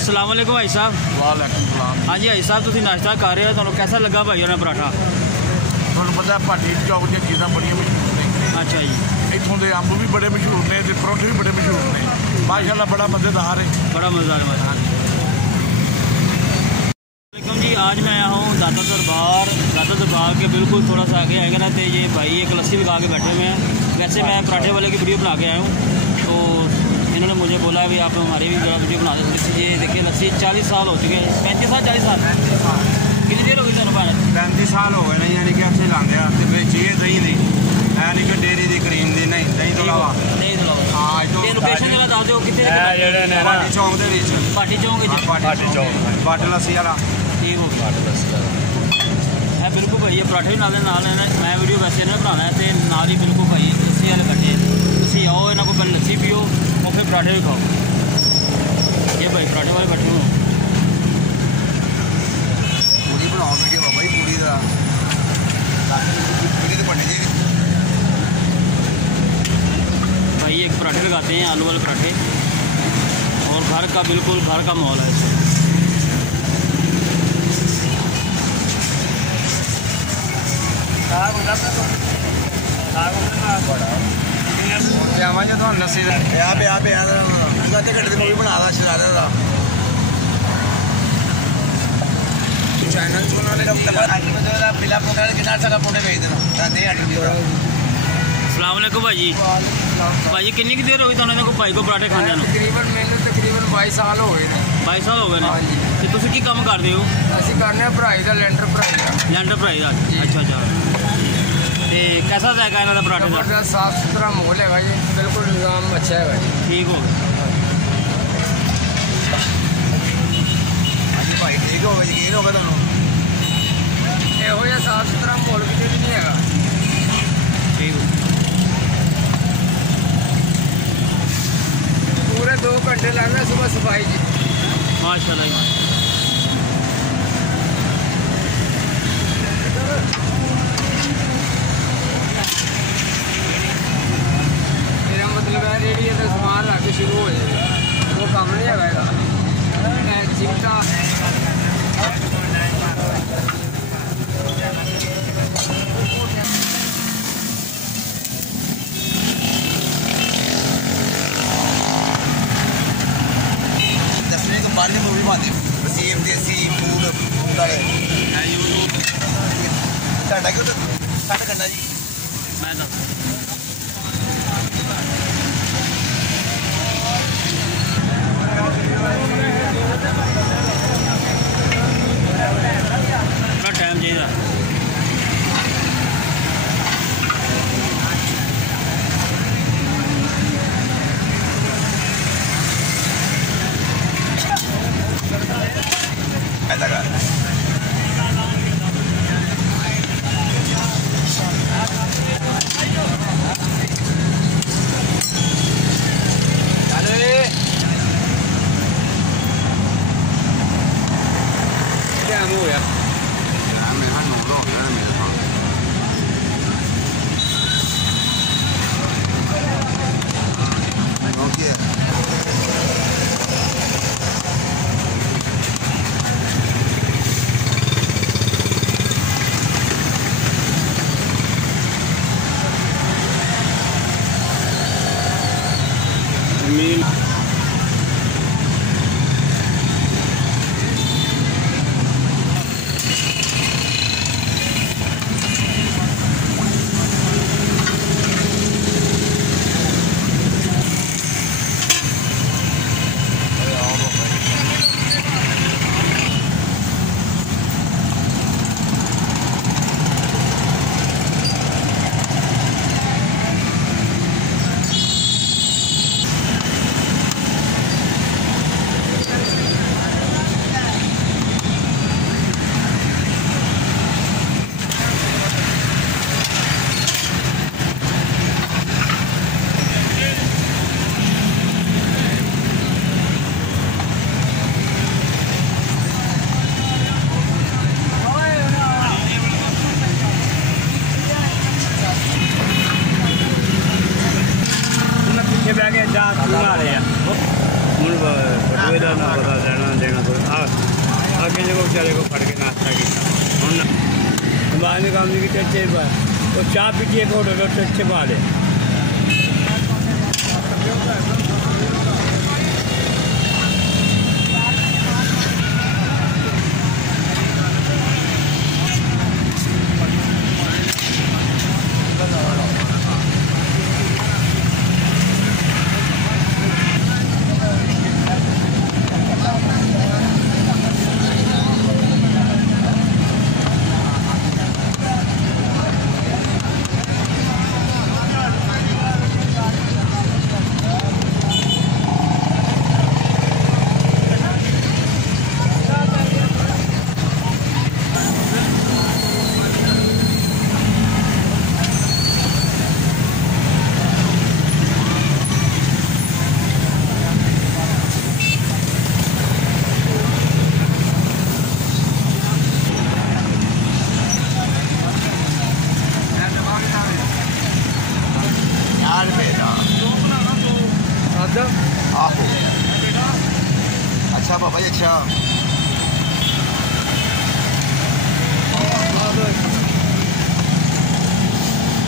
अस्सलाम वालेकुम भाई साहब। वालेकुम सलाम। हाँ जी भाई साहब, तुम नाश्ता कर रहे हो, तुहानू कैसा लगा भाई उन्हें पराठा? तुहानू पता है भाटी चौक दी चीज़ां बड़ियां मशहूर ने। अच्छा जी। इत्थों दे अंब भी बड़े मशहूर ने ते परौंठे भी बड़े मशहूर ने। माशाअल्लाह बड़ा मज़ेदार है, बड़ा मज़ेदार है। वालेकुम जी, आज मैं आया हूँ दाता दरबार के बिल्कुल थोड़ा सा आगे आएगा ना, तो ये भाई एक लस्सी लगा के बैठे हुए हैं। वैसे मैं पराठे वाले की वीडियो बना के आया हूँ, तो इन्होंने मुझे बोला भी आप हमारी भी वीडियो बना दो। ये देखिए लस्सी 40 साल हो चुके हैं, 35 साल 40 साल कितनी देर हो गई तुम पाने? 35 साल हो गए ने, यानी कि अच्छे लाते हैं दही नहीं है नहीं कि डेयरी की क्रीम दी नहीं दही तो लावा नहीं तो हाँ लोकेशन जरा दस दो कितने? भाटी चौक के भाटी चौक भाटी लस्सी वाला। ठीक हो गया है बिल्कुल भाई। ये पराठे भी नाल मैं वीडियो वैसे इन्हें बनाना है, तो नाल ही बिल्कुल भाई लस्सी वाले बैठे। तुम आओ इन्हों को पहले लस्सी पियो और फिर पराठे भी खाओ। ये भाई पराठे वाले बैठे हो। पूरी बनाओ वीडियो बाबा जी, पूरी का तो बननी चाहिए भाई। एक पराठे लगाते हैं, आलू वाले पराठे, और घर का बिल्कुल घर का माहौल है इसमें। लस्सी अद्धे घंटे मूवी बना दा शरारे का चैनल बिला पोटा कितना सारा पोटे भेज देना। अस्सलाम वालेकुम भाई। भाई कितनी की देर होगी तुहानू को भाई को पराठे खाने? तकरीबन 22 साल हो गए हैं। 22 साल हो गए हैं। तो तुम की काम करते हो? ਅਸੀਂ करने भराई का लैंटर भराई का। लैंटर भराई का, अच्छा अच्छा। तो कैसा जाएगा इन्हों का पराठे का? साफ सुथरा माहौल है भाई, बिल्कुल निज़ाम अच्छा है भाई। ठीक हो भाई ठीक हो गया, यकीन होगा तुम ਇਹੋ ਜਿਹਾ साफ सुथरा माहौल कितने भी नहीं है। ठीक हो पूरे 2 घंटे लग रहे सुबह सफाई जी। माशाल्लाह। मेरा मतलब है रेडी है तो सामान ला के शुरू हो जाए, वो काम नहीं है चिमटा बाहर मूवी बनाते वसीम देसी फूड वाले साढ़ा क्यों साढ़ा करना जी मैं दस टाइम चाहिए। ऐसा कर क्या हो गया? मेरा नूर हो गया मेरे साथ। ओके मील पता लेना देना कोई आगे जो बेचारे को फट के नाश्ता किया हम बाद में काम की अच्छे तो चाह पीती एक होटल तो अच्छे पा दे अच्छा बाबा जी अच्छा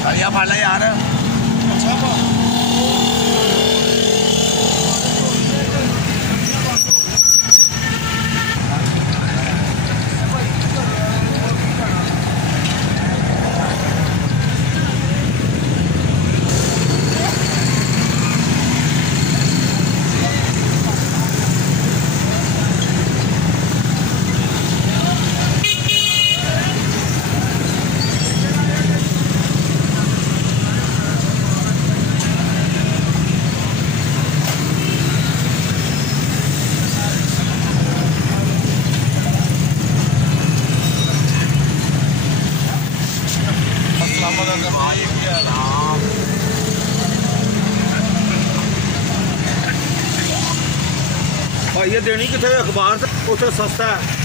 अरे फड़ ला यार ये देनी कितने अखबार से उसे सस्ता है